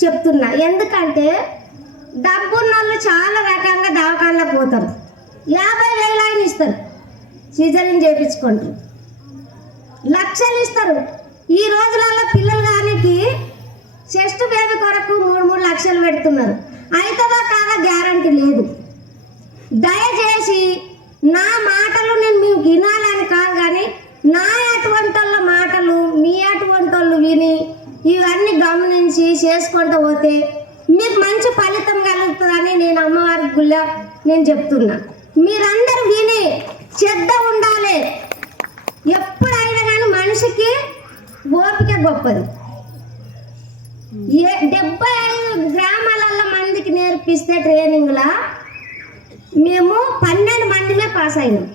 చెప్తున్నా. ఎందుకంటే డబ్బున్న వాళ్ళు చాలా రకంగా దవాఖానలకు పోతారు, 50,000 అయినా ఇస్తారు, సిజరీన్ చేయించుకుంటారు, లక్షలు ఇస్తారు. ఈ రోజులలో పిల్లలు కానికి చెస్ట్ బేబీ కొరకు 3 లక్షలు పెడుతున్నారు. అవుతుందో కాదా గ్యారంటీ లేదు. దయచేసి నా మాటలు నేను మీకు వినాలని కాదు, కానీ నా అటువంటి వాళ్ళ మాటలు మీ అటువంటి వాళ్ళు విని ఇవన్నీ గమనించి చేసుకుంటూ పోతే మీకు మంచి ఫలితం కలుగుతుందని నేను అమ్మవారి గుళ్ళ నేను చెప్తున్నా. మీరందరూ విని శ్రద్ధ ఉండాలి. ఎప్పుడైనా కానీ మనిషికి ఓపిక గొప్పది. 75 గ్రామాలలో మందికి నేర్పిస్తే ట్రైనింగ్లా మేము 12 మందిమే పాస్ అయినాం.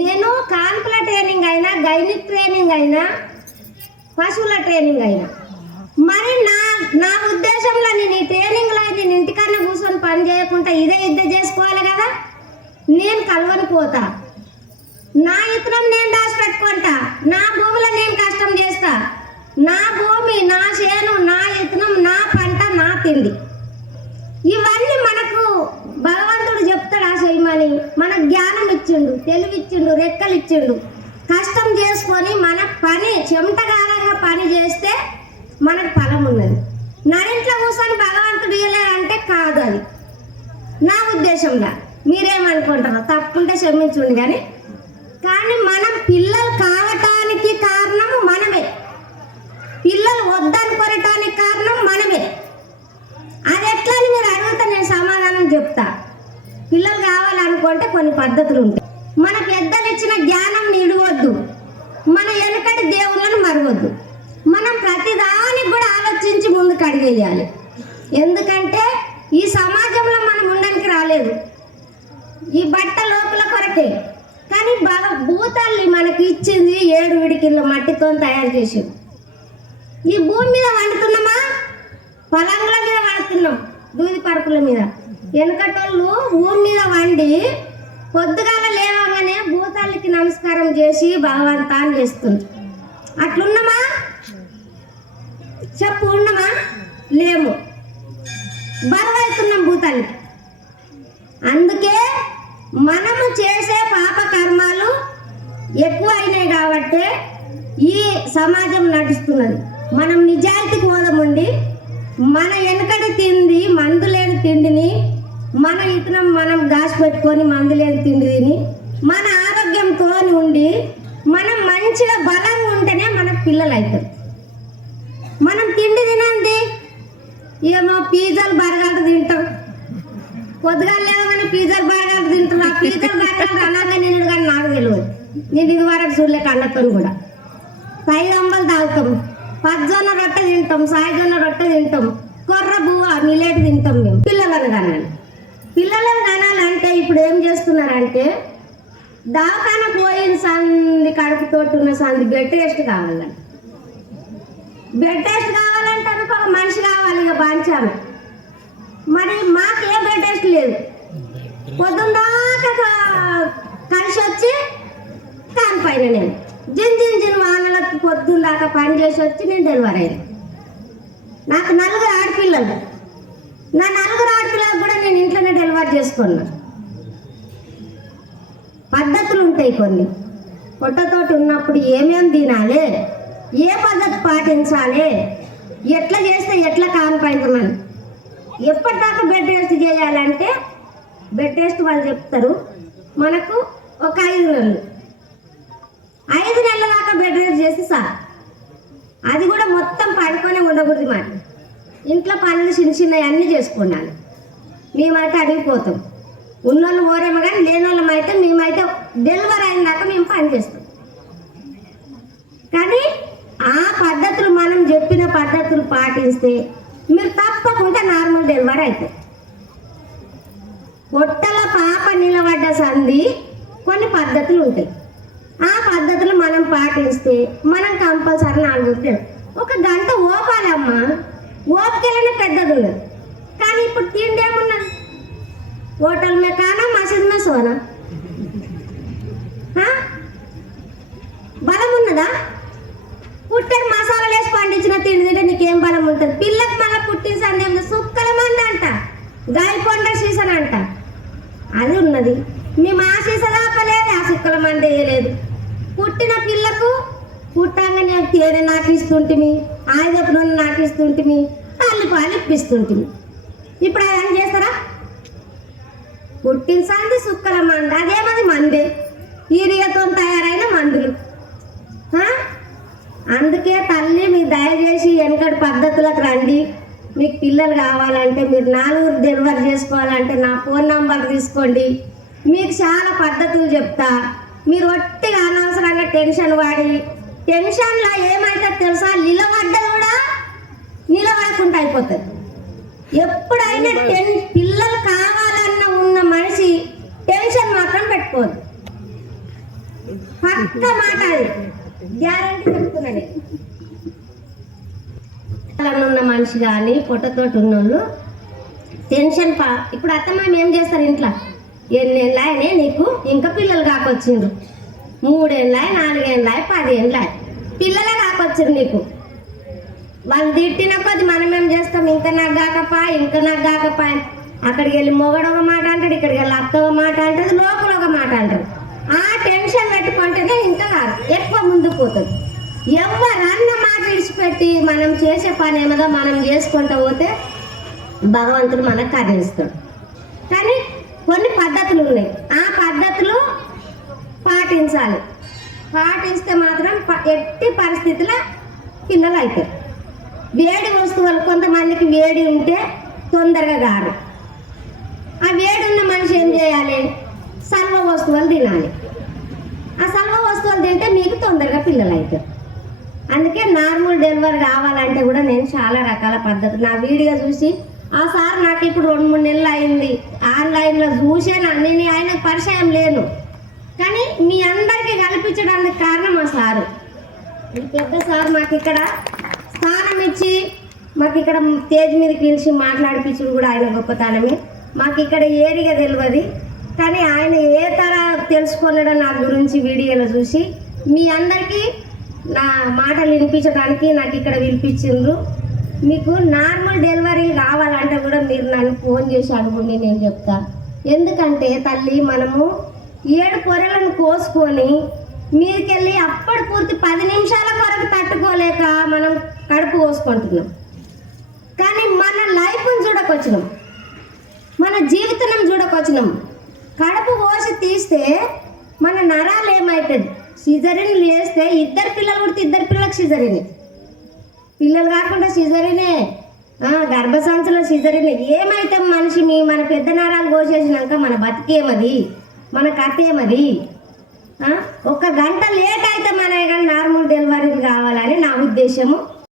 నేను కాన్పుల ట్రైనింగ్ అయినా, గైనిక్ ట్రైనింగ్ అయినా, పశువుల ట్రైనింగ్ అయినా. మరి నా ఉద్దేశంలో నేను ఈ ట్రైనింగ్లో నేను ఇంటికన్నా కూర్చొని పని చేయకుండా ఇదే చేసుకోవాలి కదా. నేను కలవని పోతా, నా ఇతరం నేను దాచిపెట్టుకుంటా, నా భూమిలో నేను కష్టం చేస్తా. నా భూమి, నా చేను, నా ఇతనం, నా పంట, నా తిండి. ఇవన్నీ మనకు భగవంతుడు చెప్తాడు ఆ చేయమని. మన జ్ఞానం ఇచ్చిండు, తెలివి ఇచ్చిండు, రెక్కలు ఇచ్చిండు. కష్టం చేసుకొని మన పని చెమటగారంగా పని చేస్తే మనకు ఫలం ఉన్నది. నరింట్లో కూర్చొని భగవంతుడు ఇవ్వలేదంటే కాదు, అది నా ఉద్దేశంలో. మీరేమనుకుంటారో తప్పుంటే క్షమించండి. కానీ మనం పిల్లలు కావటానికి కారణం మనమే, పిల్లలు వద్దనుకోవటానికి కారణం మనమే. అది ఎట్లా అని మీరు అడిగితే నేను సమాధానం చెప్తా. పిల్లలు కావాలనుకుంటే కొన్ని పద్ధతులు ఉంటాయి. మన పెద్దలు ఇచ్చిన జ్ఞానం ఇడవద్దు, మన వెనుకటి దేవుళ్ళను మరవద్దు. మనం ప్రతిదానికి కూడా ఆలోచించి ముందుకు అడిగేయాలి. ఎందుకంటే ఈ సమాజంలో మనం ఉండడానికి రాలేదు, ఈ బట్ట లోపల కొరకే. కానీ భూతాల్ని మనకి ఇచ్చింది 7 విడికిళ్ళ మట్టితో తయారు చేసి. ఈ భూమి మీద వండుతున్నామా, పొలంల మీద వండుతున్నాం, దూది పరుపుల మీద. వెనకటోళ్ళు భూమి మీద వండి పొద్దుగాల లేవగానే భూతాలకి నమస్కారం చేసి భగవంతాన్ని చేస్తుంది. అట్లున్నామా చెప్పు, ఉన్నామా? లేము, బరువైతున్నాం భూతాలకి. అందుకే మనము చేసే పాప కర్మాలు ఎక్కువ అయినాయి కాబట్టి ఈ సమాజం నడుస్తున్నది. మనం నిజాయితీకి పోదామండి. మన వెనకటి తిండి, మందు లేని తిండిని, మన ఇతరం మనం దాచిపెట్టుకొని మందు లేని తిండి తిని మన ఆరోగ్యంతో ఉండి మనం మంచిగా బలంగా ఉంటేనే మనకు పిల్లలు అవుతారు. మనం తిండి తినండి ఏమో పిజ్జాలు బర్గర్లు తింటాం, పొద్దుగా లేవని పిజ్జాలు బర్గర్లు తింటాం. ఆ పిజ్జాలు బర్గర్లు అలాగే నిన్ను కానీ నాకు తెలియదు. నేను ఇది వరకు చూడలేక అన్నతో కూడా 5 అంబలు తాగుతాం, పజ్జొన్న రొట్టె తింటాం, సాయజొన్న రొట్టె తింటాం, కొర్ర బువ్వ మిల్లెట్ తింటాం. మేము పిల్లలను కనాలి. పిల్లలను కనాలంటే ఇప్పుడు ఏం చేస్తున్నారంటే దవాఖాన పోయిన సంది, కడుపుతోటి ఉన్న సంది బెడ్ టెస్ట్ కావాలంట. బెడ్ టెస్ట్ కావాలంటే ఒక మనిషి కావాలి, ఇక బాంచాము. మరి మాకు ఏ బెడ్ టెస్ట్ లేదు. పొద్దున్నాక కలిసి వచ్చి కానిపైన నేను జిన్ వానలకు పొద్దున్న దాకా పని చేసి వచ్చి నేను డెలివరీ అయ్యాను. నాకు 4 ఆడపిల్లలు. నా 4 ఆడపిల్లలకు కూడా నేను ఇంట్లోనే డెలివరీ చేసుకున్నా. పద్ధతులు ఉంటాయి కొన్ని. పొట్టతోటి ఉన్నప్పుడు ఏమేమి తినాలి, ఏ పద్ధతి పాటించాలి, ఎట్లా చేస్తే ఎట్లా కానిపైందమని. ఎప్పటిదాకా బెడ్ టెస్ట్ చేయాలంటే బెడ్ టెస్ట్ వాళ్ళు చెప్తారు మనకు ఒక 5 నెలలు. 5 నెలల దాకా బెడ్ రెస్ట్ చేసి సార్, అది కూడా మొత్తం పడుకొని ఉండకూడదు. మాట ఇంట్లో పనులు చిన్నవి అన్నీ చేసుకున్నాను. మేమైతే అడిగిపోతాం. ఉన్నోళ్ళు ఓరేమో కానీ లేని వాళ్ళం అయితే మేమైతే డెలివరీ అయిన దాకా మేము పని చేస్తాం. కానీ ఆ పద్ధతులు మనం చెప్పిన పద్ధతులు పాటిస్తే మీరు తప్పకుండా నార్మల్ డెలివరీ అవుతాయి. పొట్టల పాప నిలబడ్డ సంధి కొన్ని పద్ధతులు ఉంటాయి. ఆ పద్ధతులు మనం పాటిస్తే మనం కంపల్సరీ 4 ఒక గంట ఓపాలమ్మా. ఓపికలనే పెద్దది ఉన్నది. కానీ ఇప్పుడు తిండి ఏమున్నది, హోటల్ మే కానా మసీద్ మే సోనా. బలం ఉన్నదా? పుట్టెడు మసాలాలు వేసి పండించిన తిండి తింటే నీకేం బలం ఉంటుంది. పిల్లకు మళ్ళీ పుట్టిన సందేహం సుక్కల మంది అంట, గాయకొండ సీజన్ అంట, అది ఉన్నది. మేము ఆ సీస దాపలేదు, ఆ సుక్కల మంది వేయలేదు. పుట్టిన పిల్లకు పుట్టంగానే తేనె నాకు ఇస్తుంటిమి, ఆయుధపు నూనె నాకు ఇస్తుంటిమి, పాలు ఇప్పిస్తుంటిమి. ఇప్పుడు అది ఏం చేస్తారా? పుట్టిన సంది సుక్కల మంది, అదేమది మందే, ఈరియాతో తయారైన మందులు. అందుకే తల్లి మీకు దయచేసి వెనకటి పద్ధతులకు రండి. మీకు పిల్లలు కావాలంటే, మీరు 4 డెలివరీ చేసుకోవాలంటే నా ఫోన్ నంబర్ తీసుకోండి, మీకు చాలా పద్ధతులు చెప్తా. మీరు ఒట్టిగా అనవసరంగా టెన్షన్ వాడి, టెన్షన్లో ఏమైతే తెలుసా, నిలబడ్డది కూడా నిలబడకుండా అయిపోతుంది. ఎప్పుడైనా పిల్లలు కావాలన్న ఉన్న మనిషి టెన్షన్ మాత్రం పెట్టుకోదు. పక్క మాట, అది గ్యారంటీ చెప్తున్నాను. ఉన్న మనిషి కానీ పొట్టతోటి ఉన్నోళ్ళు టెన్షన్ ఇప్పుడు అత్తమ్మ ఏం చేస్తారు ఇంట్లో, 8 ఏళ్ళ నీకు ఇంకా పిల్లలు కాకొచ్చిండ్రు, 3 ఏళ్ళ 4 ఏళ్ళ 10 ఏళ్ళ పిల్లలే కాకొచ్చిండ్రు నీకు. వాళ్ళు తిట్టిన కొద్ది మనం ఏం చేస్తాం, ఇంకా నాకు కాకపా అక్కడికి వెళ్ళి మొగడు ఒక మాట అంటాడు, ఇక్కడికి వెళ్ళి అత్త ఒక మాట అంటుంది, లోపల ఒక మాట అంటారు. ఆ టెన్షన్ పెట్టుకుంటేనే ఇంకా ఎక్కువ ముందుకు పోతుంది. ఎవరన్న మాట విడిచిపెట్టి మనం చేసే పని ఏమదో మనం చేసుకుంటూ పోతే భగవంతుడు మనకు కరుణిస్తాడు. కానీ కొన్ని పద్ధతులు ఉన్నాయి, ఆ పద్ధతులు పాటించాలి. పాటిస్తే మాత్రం ఎట్టి పరిస్థితుల్లో పిల్లలు అవుతారు. వేడి వస్తువులు కొంతమందికి వేడి ఉంటే తొందరగా కాదు. ఆ వేడి ఉన్న మనిషి ఏం చేయాలి, సల్వ వస్తువులు తినాలి. ఆ సల్వ వస్తువులు తింటే మీకు తొందరగా పిల్లలు అవుతారు. అందుకే నార్మల్ డెలివరీ కావాలంటే కూడా నేను చాలా రకాల పద్ధతులు నా వీడియో చూసి, ఆ సార్ నాకు ఇప్పుడు 2-3 నెలలు అయింది ఆన్లైన్లో చూసాను, నేను ఆయనకు పరిచయం లేను, కానీ మీ అందరికీ కల్పించడానికి కారణం ఆ సారు. ఈ పెద్ద సార్ మాకు ఇక్కడ స్థానం ఇచ్చి మాకు ఇక్కడ స్టేజ్ మీదకి పిలిచి మాట్లాడిపించుడు కూడా ఆయన గొప్పతనమే. మాకు ఇక్కడ ఏరిగా తెలియదు, కానీ ఆయన ఏ తర తెలుసుకున్నాడో నా గురించి వీడియోలో చూసి మీ అందరికీ నా మాటలు వినిపించడానికి నాకు ఇక్కడ పిలిపించిండ్రు. మీకు నార్మల్ డెలివరీలు కావాలంటే కూడా మీరు నన్ను ఫోన్ చేసి అడుగుండి, నేను చెప్తా. ఎందుకంటే తల్లి మనము 7 పొరలను కోసుకొని మీదకెళ్ళి అప్పటి పూర్తి 10 నిమిషాల కొరకు తట్టుకోలేక మనం కడుపు కోసుకుంటున్నాం. కానీ మన లైఫ్ని చూడకొచ్చినాం, మన జీవితం చూడకొచ్చినాం. కడుపు కోసి తీస్తే మన నరాలు ఏమవుతుంది, సిజరిన్ చేస్తే 2 పిల్లలు పుడితే 2 పిల్లలకు సిజరిన్, పిల్లలు కాకుండా సిజరినే, గర్భసంచులో సిజరిన్. ఏమైతే మనిషి మన పెద్ద నరాలు కోసేసినాక మన బతికేమది, మన కథ ఏమది. 1 గంట లేట్ అయితే మన నార్మల్ డెలివరీలు కావాలని నా ఉద్దేశము.